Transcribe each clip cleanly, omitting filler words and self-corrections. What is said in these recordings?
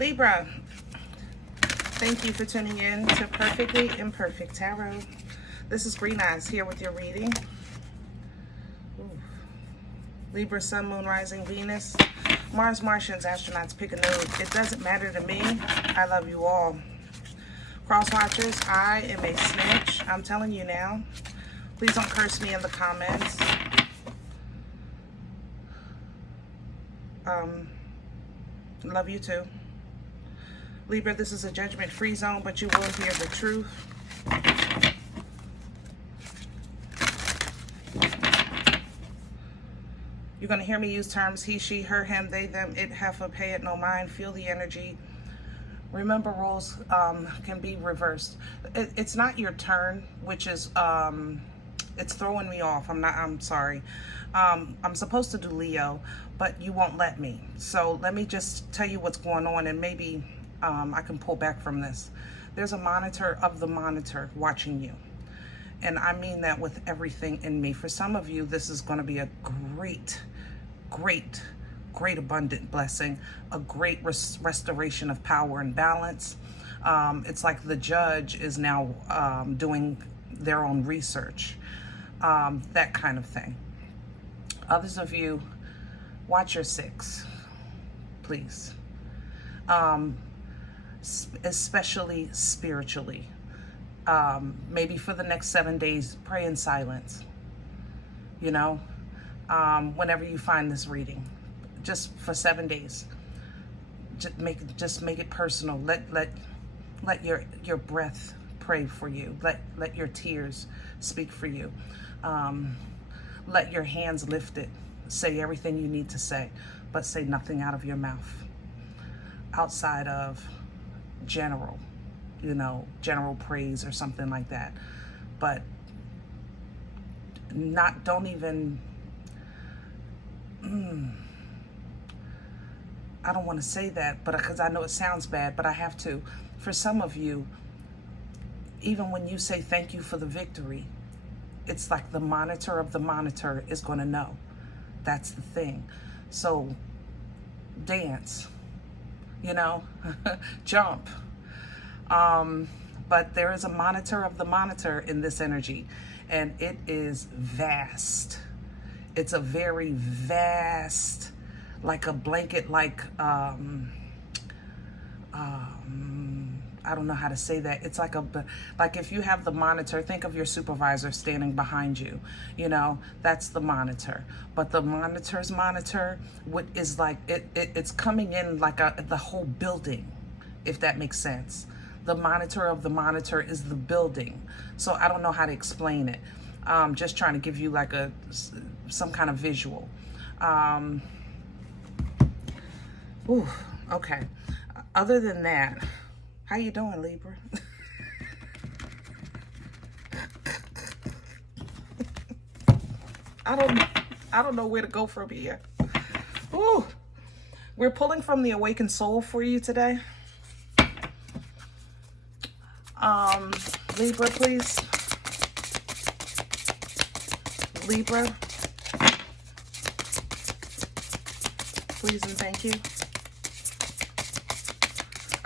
Libra, thank you for tuning in to Perfectly Imperfect Tarot. This is Green Eyes here with your reading. Ooh. Libra, Sun, Moon, Rising, Venus, Mars, Martians, astronauts, pick a node. It doesn't matter to me. I love you all. Cross watchers, I am a snitch. I'm telling you now. Please don't curse me in the comments. Love you too. Libra, this is a judgment-free zone, but you will hear the truth. You're going to hear me use terms he, she, her, him, they, them, it, heifer, pay it no mind. Feel the energy. Remember, roles can be reversed. It's not your turn, which is, it's throwing me off. I'm sorry. I'm supposed to do Leo, but you won't let me. So let me just tell you what's going on, and maybe I can pull back from this. There's a monitor of the monitor watching you. And I mean that with everything in me. For some of you, this is going to be a great abundant blessing, a great restoration of power and balance. It's like the judge is now doing their own research, that kind of thing. Others of you, watch your six, please. Especially spiritually. Maybe for the next 7 days, pray in silence. You know, whenever you find this reading, just for 7 days. Just make it personal. Let your breath pray for you. Let your tears speak for you. Let your hands lift it. Say everything you need to say, but say nothing out of your mouth outside of general praise or something like that. But don't even, I don't want to say that, but because I know it sounds bad, but I have to. For some of you, even when you say thank you for the victory, it's like the monitor of the monitor is going to know. That's the thing. So dance, jump. But there is a monitor of the monitor in this energy, and it is vast. It's a very vast, like a blanket, like, I don't know how to say that. It's like if you have the monitor, think of your supervisor standing behind you, that's the monitor. But the monitor's monitor is like, it's coming in like the whole building, if that makes sense. The monitor of the monitor is the building. So I don't know how to explain it. Just trying to give you like some kind of visual. Okay. Other than that, how you doing, Libra? I don't know where to go from here. Ooh. We're pulling from the Awakened Soul for you today. Libra, please. Libra. Please and thank you.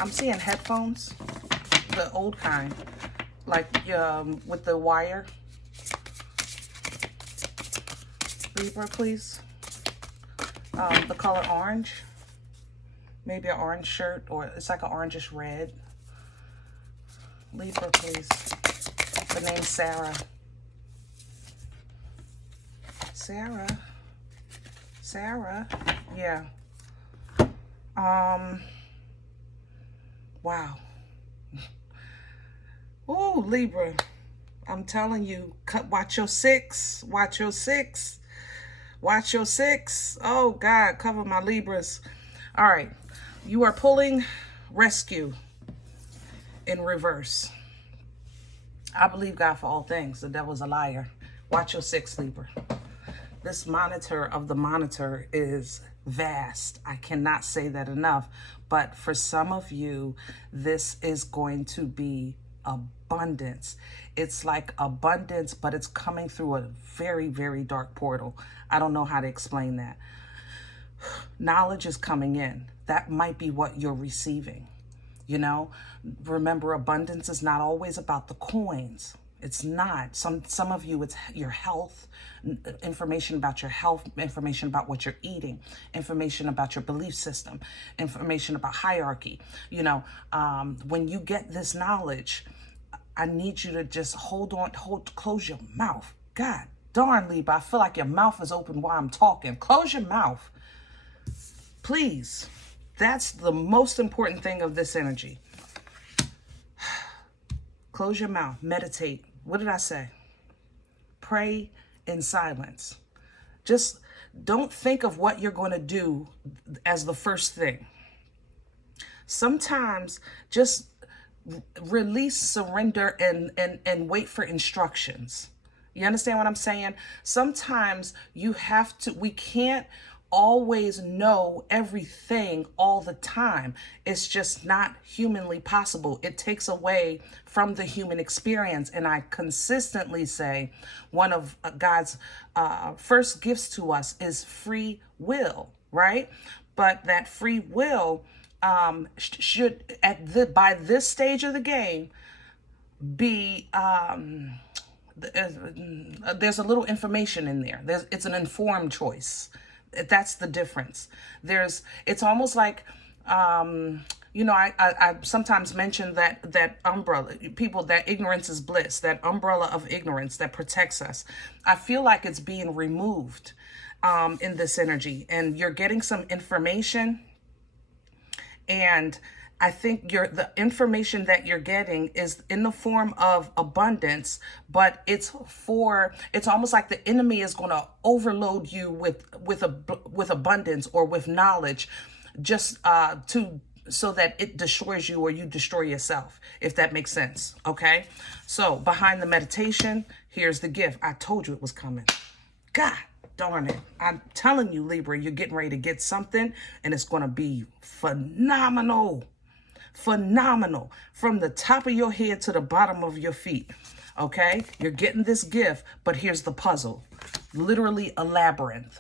I'm seeing headphones, the old kind, like with the wire. Libra, please. The color orange. Maybe an orange shirt, or it's like an orangish red. Libra, please. The name Sarah. Sarah. Yeah. Wow. Ooh, Libra. I'm telling you, watch your six. Watch your six. Watch your six. Oh, God, cover my Libras. All right. You are pulling rescue in reverse. I believe God for all things. The devil's a liar. Watch your six, Libra. This monitor of the monitor is vast. I cannot say that enough. But for some of you, this is going to be abundance. It's like abundance, but it's coming through a very, very dark portal. I don't know how to explain that. Knowledge is coming in. That might be what you're receiving. You know, remember, abundance is not always about the coins. It's not. Some of you, it's your health, information about your health, information about what you're eating, information about your belief system, information about hierarchy. You know, when you get this knowledge, I need you to just close your mouth. God darn, Libra, I feel like your mouth is open while I'm talking. Close your mouth, please. That's the most important thing of this energy. Close your mouth, meditate. What did I say? Pray in silence. Just don't think of what you're going to do as the first thing. Sometimes just release, surrender, and wait for instructions. You understand what I'm saying? Sometimes we can't always know everything all the time. It's just not humanly possible. It takes away from the human experience. And I consistently say one of God's first gifts to us is free will, right? But that free will should, by this stage of the game, be there's a little information in there. It's an informed choice. That's the difference. It's almost like, you know, I sometimes mention that umbrella, people, that ignorance is bliss, that umbrella of ignorance that protects us. I feel like it's being removed in this energy, and you're getting some information, and I think the information that you're getting is in the form of abundance, but it's almost like the enemy is going to overload you with abundance or with knowledge, just so that it destroys you or you destroy yourself, if that makes sense. Okay, so behind the meditation, here's the gift. I told you it was coming. God darn it. I'm telling you, Libra, you're getting ready to get something, and it's going to be phenomenal. Phenomenal, from the top of your head to the bottom of your feet. Okay, you're getting this gift, but here's the puzzle. Literally a labyrinth.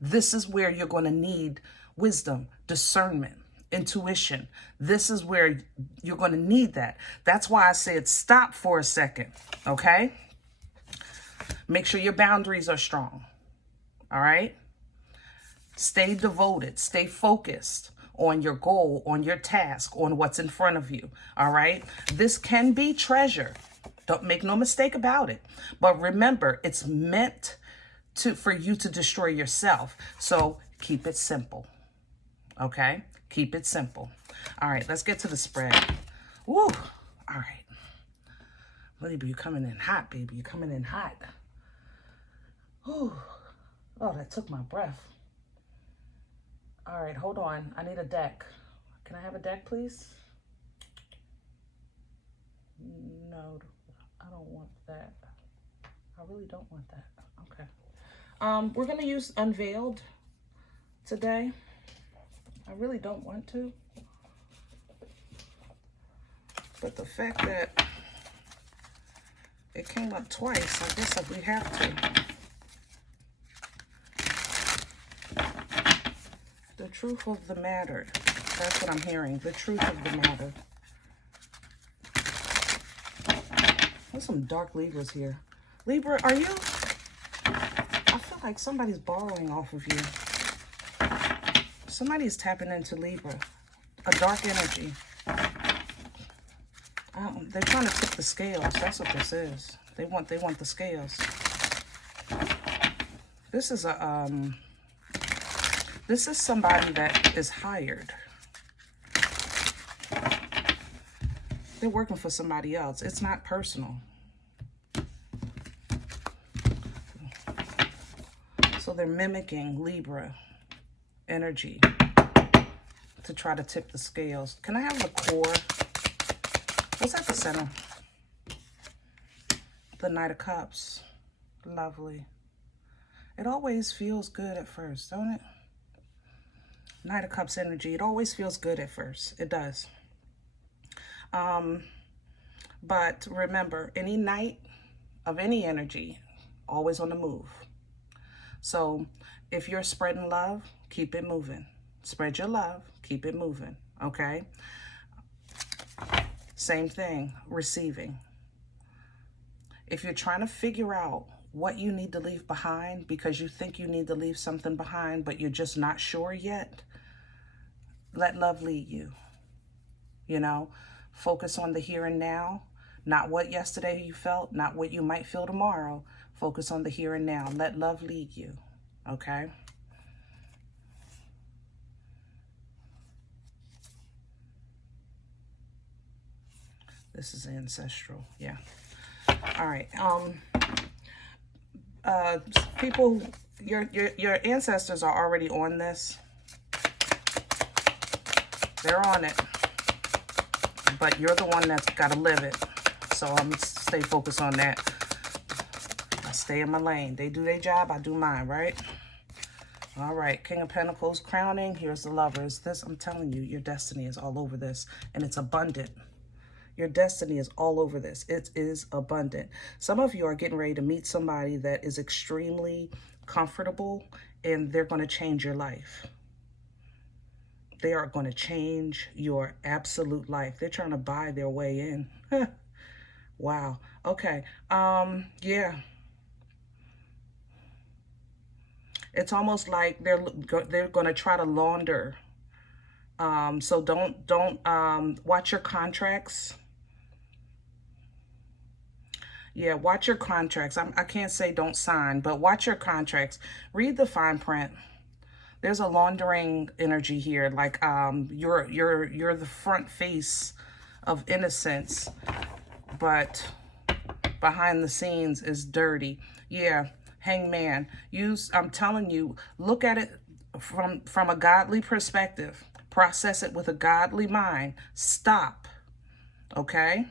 This is where you're going to need wisdom, discernment, intuition. This is where you're going to need that. That's why I said stop for a second. Okay, make sure your boundaries are strong. All right, stay devoted, stay focused on your goal, on your task, on what's in front of you. All right, this can be treasure. Don't make no mistake about it. But remember, it's meant for you to destroy yourself. So keep it simple. Okay, keep it simple. All right, let's get to the spread. Woo. All right, baby, you coming in hot, baby. You coming in hot. Whew. Oh, that took my breath. All right, hold on. I need a deck. Can I have a deck, please? No, I don't want that. I really don't want that. Okay. We're going to use Unveiled today. I really don't want to. But the fact that it came up twice, I guess if we have to. The truth of the matter. That's what I'm hearing. The truth of the matter. There's some dark Libras here. Libra, are you? I feel like somebody's borrowing off of you. Somebody's tapping into Libra. A dark energy. They're trying to tip the scales. That's what this is. They want the scales. This is this is somebody that is hired. They're working for somebody else. It's not personal. So they're mimicking Libra energy to try to tip the scales. Can I have the core? What's at the center? The Knight of Cups. Lovely. It always feels good at first, don't it? Knight of Cups energy. It always feels good at first. It does. But remember, any knight of any energy, always on the move. So if you're spreading love, Keep it moving. Spread your love. Keep it moving. Okay? Same thing. Receiving. If you're trying to figure out what you need to leave behind because you think you need to leave something behind, but you're just not sure yet, let love lead you. You know, focus on the here and now, not what yesterday you felt, not what you might feel tomorrow. Focus on the here and now. Let love lead you. Okay? This is ancestral. Yeah. All right. People, your ancestors are already on this. They're on it. But you're the one that's got to live it. So I'm going to stay focused on that. I stay in my lane. They do their job, I do mine, right? All right, King of Pentacles crowning. Here's the Lovers. This, I'm telling you, your destiny is all over this. And it's abundant. Your destiny is all over this. It is abundant. Some of you are getting ready to meet somebody that is extremely comfortable, and they're going to change your life. They are going to change your absolute life. They're trying to buy their way in. Wow. Okay. Yeah. It's almost like they're going to try to launder. So don't watch your contracts. Yeah, watch your contracts. I can't say don't sign, but watch your contracts. Read the fine print. There's a laundering energy here, like you're the front face of innocence, but behind the scenes is dirty. Yeah, Hangman. I'm telling you, look at it from a godly perspective. Process it with a godly mind. Stop, okay,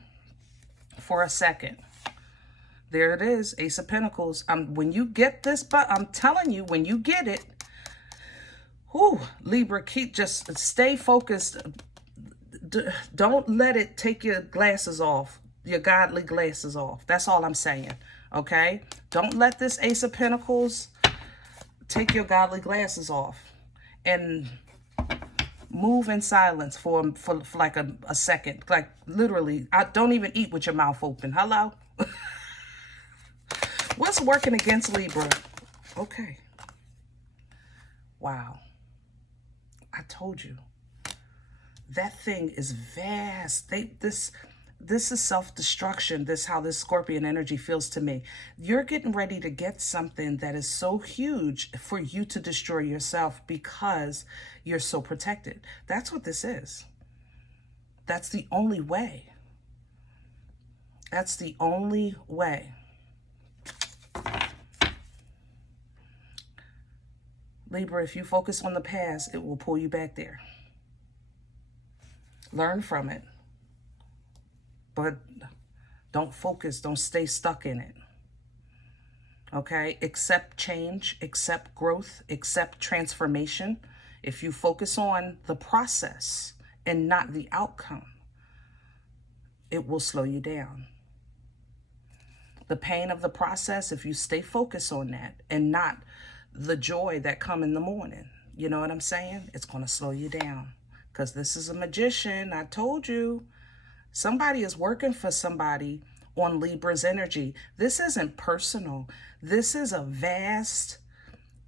for a second. There it is, Ace of Pentacles. When you get this, but I'm telling you, when you get it, whew, Libra, just stay focused. Don't let it take your glasses off, your godly glasses off. That's all I'm saying, okay? Don't let this Ace of Pentacles take your godly glasses off. And move in silence for like a second. Like, literally, don't even eat with your mouth open. Hello? What's working against Libra? Okay. Wow. I told you. That thing is vast. This is self-destruction. This how this Scorpion energy feels to me. You're getting ready to get something that is so huge for you to destroy yourself because you're so protected. That's what this is. That's the only way. That's the only way. Libra, if you focus on the past, it will pull you back there. Learn from it. But don't focus. Don't stay stuck in it. Okay? Accept change. Accept growth. Accept transformation. If you focus on the process and not the outcome, it will slow you down. The pain of the process, if you stay focused on that and not the joy that come in the morning, you know what I'm saying? It's going to slow you down because this is a magician. I told you. Somebody is working for somebody on Libra's energy. This isn't personal. This is a vast,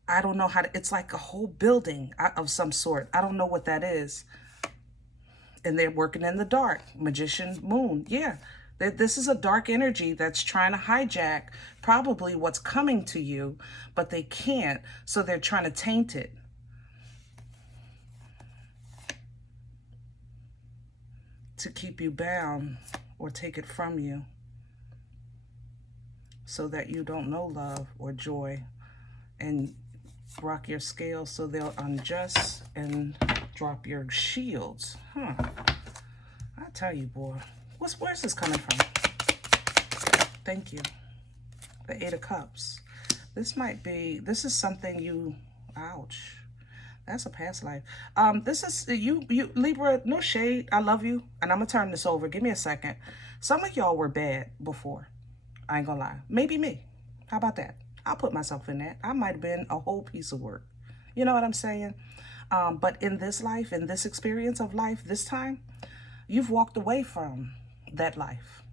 I don't know how to, it's like a whole building of some sort. I don't know what that is. And they're working in the dark. Magician moon. Yeah. This is a dark energy that's trying to hijack probably what's coming to you, but they can't, so they're trying to taint it. To keep you bound or take it from you so that you don't know love or joy and rock your scales so they'll unjust and drop your shields. I tell you, boy. Where's this coming from? Thank you. The Eight of Cups. This is something you, ouch. That's a past life. This is, you Libra, no shade. I love you. And I'm going to turn this over. Give me a second. Some of y'all were bad before. I ain't going to lie. Maybe me. How about that? I'll put myself in that. I might have been a whole piece of work. You know what I'm saying? But in this life, in this experience of life, this time, you've walked away from that life.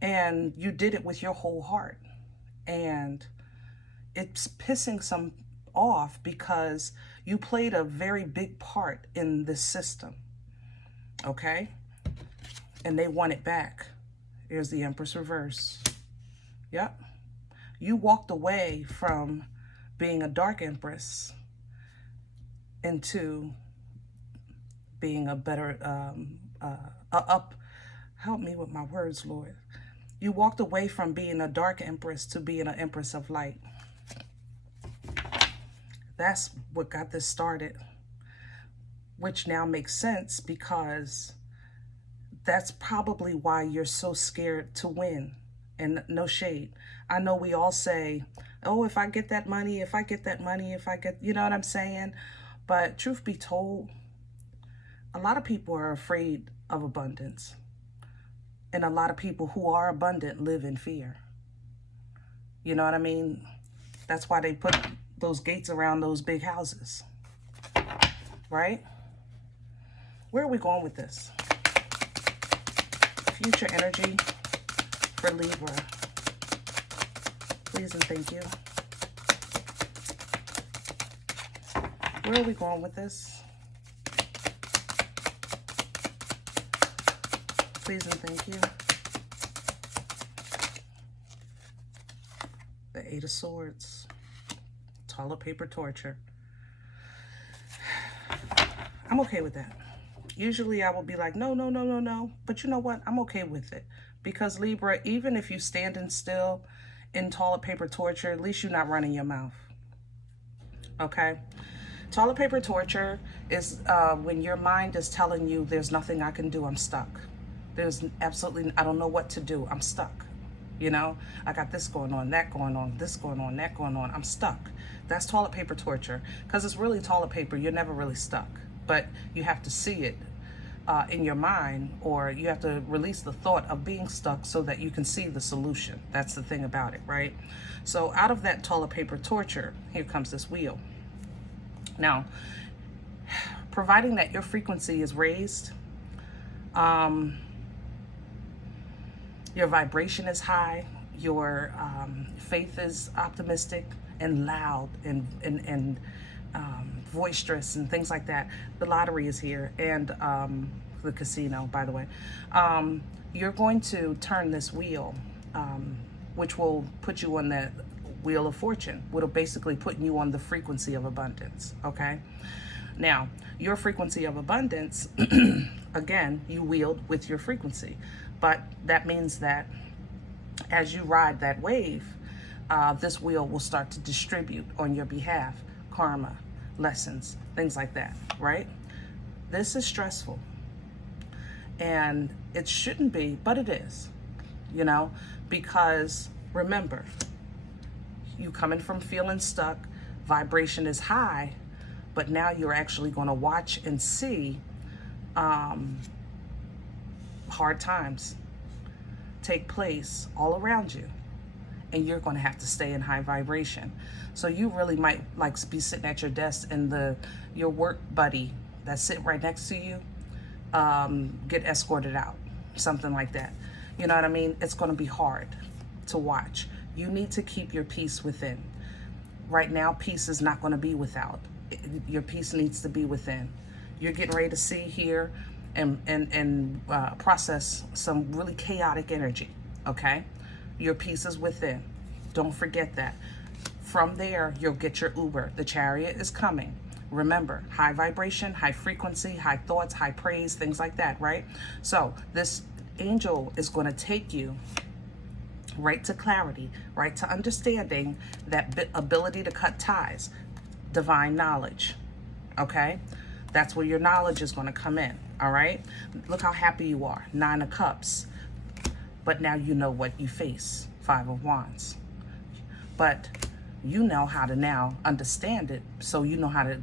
And you did it with your whole heart. And it's pissing some off because you played a very big part in this system. Okay? And they want it back. Here's the Empress reverse. Yep. You walked away from being a dark Empress into being a better, help me with my words, Lord. You walked away from being a dark Empress to being an Empress of light. That's what got this started, which now makes sense because that's probably why you're so scared to win. And no shade. I know we all say, oh, if I get that money, if I get that money, if I get, you know what I'm saying? But truth be told, a lot of people are afraid of abundance. And a lot of people who are abundant live in fear. You know what I mean? That's why they put those gates around those big houses. Right? Where are we going with this? Future energy for Libra. Please and thank you. Where are we going with this? Please and thank you. The Eight of Swords. Toilet paper torture. I'm okay with that. Usually I will be like, no, no, no, no, no. But you know what? I'm okay with it. Because Libra, even if you're standing still in toilet paper torture, at least you're not running your mouth. Okay? Toilet paper torture is when your mind is telling you there's nothing I can do, I'm stuck. There's absolutely, I don't know what to do, I'm stuck. You know, I got this going on, that going on, this going on, that going on, I'm stuck. That's toilet paper torture. Because it's really toilet paper, you're never really stuck. But you have to see it in your mind, or you have to release the thought of being stuck so that you can see the solution. That's the thing about it, right? So out of that toilet paper torture, here comes this wheel. Now, providing that your frequency is raised, your vibration is high, your faith is optimistic and loud and boisterous and things like that. The lottery is here, and the casino, by the way. You're going to turn this wheel, which will put you on the wheel of fortune, which will basically put you on the frequency of abundance, okay? Now, your frequency of abundance, again, you wield with your frequency. But that means that as you ride that wave, this wheel will start to distribute on your behalf karma, lessons, things like that, right? This is stressful. And it shouldn't be, but it is, you know, because remember, you coming from feeling stuck, vibration is high, but now you're actually going to watch and see hard times take place all around you, and you're going to have to stay in high vibration. So you really might like be sitting at your desk and your work buddy that's sitting right next to you get escorted out, something like that. You know what I mean? It's going to be hard to watch. You need to keep your peace within. Right now, peace is not going to be without. Your peace needs to be within. You're getting ready to see, hear, and process some really chaotic energy, okay? Your peace is within. Don't forget that. From there, you'll get your Uber. The Chariot is coming. Remember, high vibration, high frequency, high thoughts, high praise, things like that, right? So this angel is going to take you right to clarity, right to understanding, that ability to cut ties, divine knowledge, okay? That's where your knowledge is going to come in, all right? Look how happy you are, 9 of Cups. But now you know what you face, 5 of Wands. But you know how to now understand it, so you know how to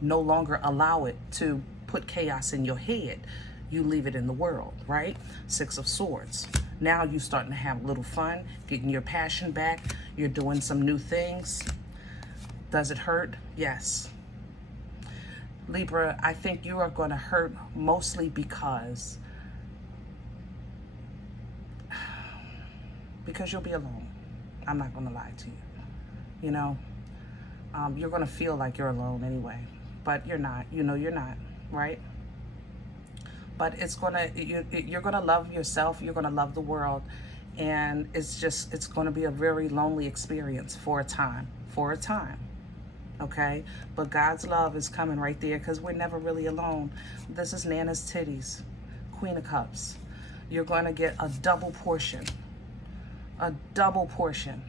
no longer allow it to put chaos in your head. You leave it in the world, right? 6 of Swords. Now you're starting to have a little fun, getting your passion back. You're doing some new things. Does it hurt? Yes. Libra, I think you are going to hurt mostly because you'll be alone. I'm not going to lie to you. You know, you're going to feel like you're alone anyway, but you're not. You know you're not, right? But it's going to, you're going to love yourself. You're going to love the world. And it's going to be a very lonely experience for a time. Okay? But God's love is coming right there because we're never really alone. This is Nana's titties, Queen of Cups. You're going to get a double portion. A double portion.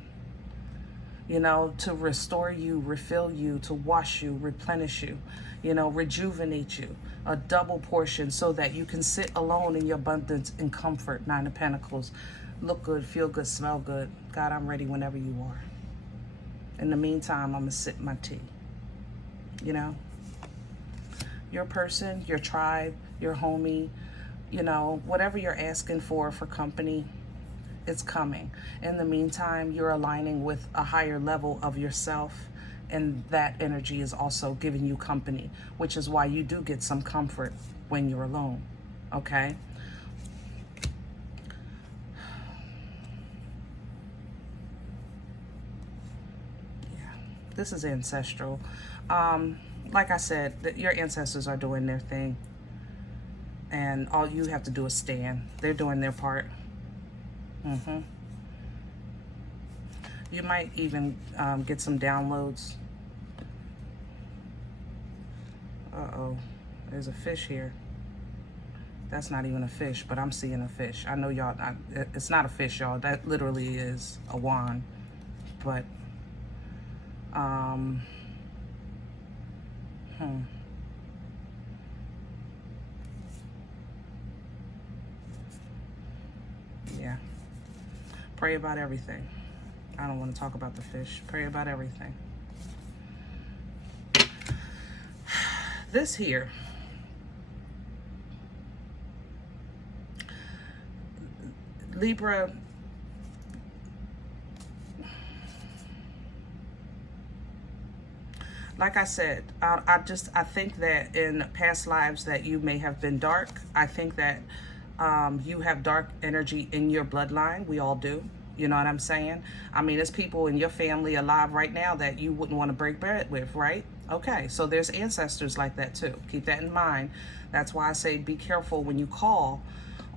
You know, to restore you, refill you, to wash you, replenish you, you know, rejuvenate you. A double portion so that you can sit alone in your abundance and comfort. Nine of Pentacles. Look good, feel good, smell good. God, I'm ready whenever you are. In the meantime, I'm going to sip my tea. You know? Your person, your tribe, your homie, you know, whatever you're asking for company, it's coming. In the meantime, you're aligning with a higher level of yourself, and that energy is also giving you company, which is why you do get some comfort when you're alone. Okay? Yeah, this is ancestral. Like I said, your ancestors are doing their thing, and all you have to do is stand. They're doing their part. You might even get some downloads. Uh-oh, there's a fish here. That's not even a fish, but I'm seeing a fish. I know y'all, it's not a fish, y'all. That literally is a wand. But, yeah. Pray about everything. I don't want to talk about the fish. Pray about everything. This here. Libra. Like I said, I think that in past lives that you may have been dark. I think that you have dark energy in your bloodline. We all do. You know what I'm saying? I mean, there's people in your family alive right now that you wouldn't want to break bread with, right? Okay, so there's ancestors like that too. Keep that in mind. That's why I say be careful when you call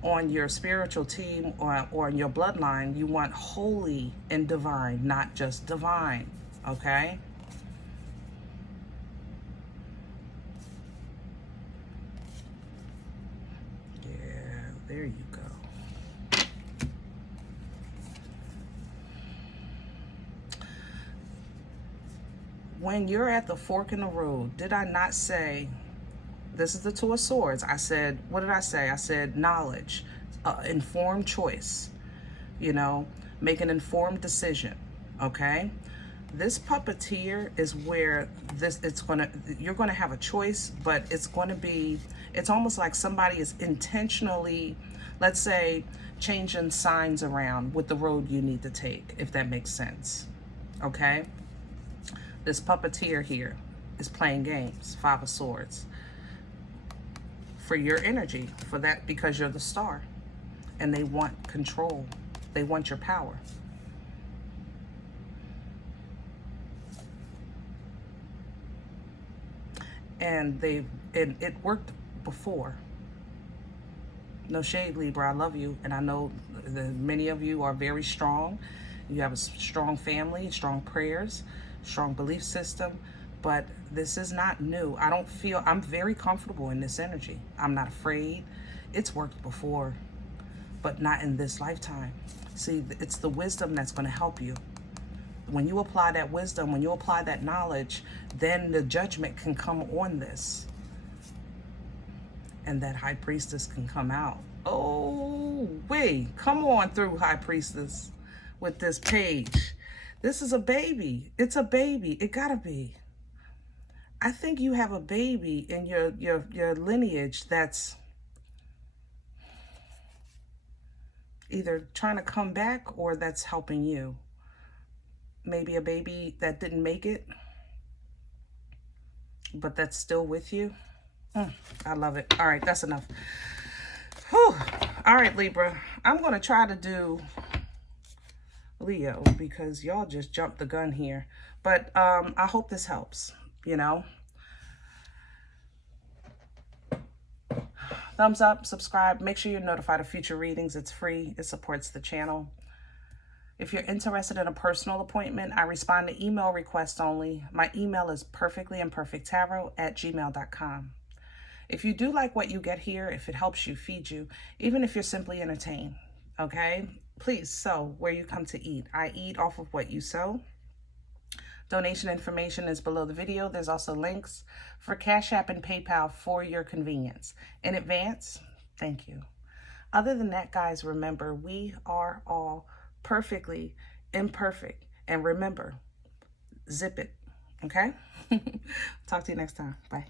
on your spiritual team or in your bloodline. You want holy and divine, not just divine, okay? Yeah, there you go. When you're at the fork in the road, did I not say, this is the Two of Swords. I said, what did I say? I said knowledge, informed choice, you know, make an informed decision, okay? This puppeteer is where you're gonna have a choice, but it's almost like somebody is intentionally, let's say, changing signs around with the road you need to take, if that makes sense, okay? This puppeteer here is playing games, Five of Swords, for your energy, for that, because you're the star, and they want control. They want your power. And it worked before. No shade, Libra, I love you, and I know that many of you are very strong. You have a strong family, strong prayers, strong belief system, but this is not new. I'm very comfortable in this energy. I'm not afraid. It's worked before, but not in this lifetime. See, it's the wisdom that's going to help you. When you apply that wisdom, when you apply that knowledge, then the judgment can come on this. And that High Priestess can come out. Oh, wait, come on through, High Priestess, with this page. This is a baby. It's a baby. It gotta be. I think you have a baby in your lineage that's either trying to come back or that's helping you. Maybe a baby that didn't make it. but that's still with you. I love it. All right, that's enough. Whew. All right, Libra. I'm going to try to do Leo because y'all just jumped the gun here. But I hope this helps, you know. Thumbs up, subscribe. Make sure you're notified of future readings. It's free. It supports the channel. If you're interested in a personal appointment, I respond to email requests only. My email is perfectlyimperfecttarot@gmail.com. If you do like what you get here, if it helps you, feed you, even if you're simply entertained, okay, please sow where you come to eat. I eat off of what you sow. Donation information is below the video. There's also links for Cash App and PayPal for your convenience. In advance, thank you. Other than that, guys, remember, we are all perfectly imperfect. And remember, zip it, okay? Talk to you next time. Bye.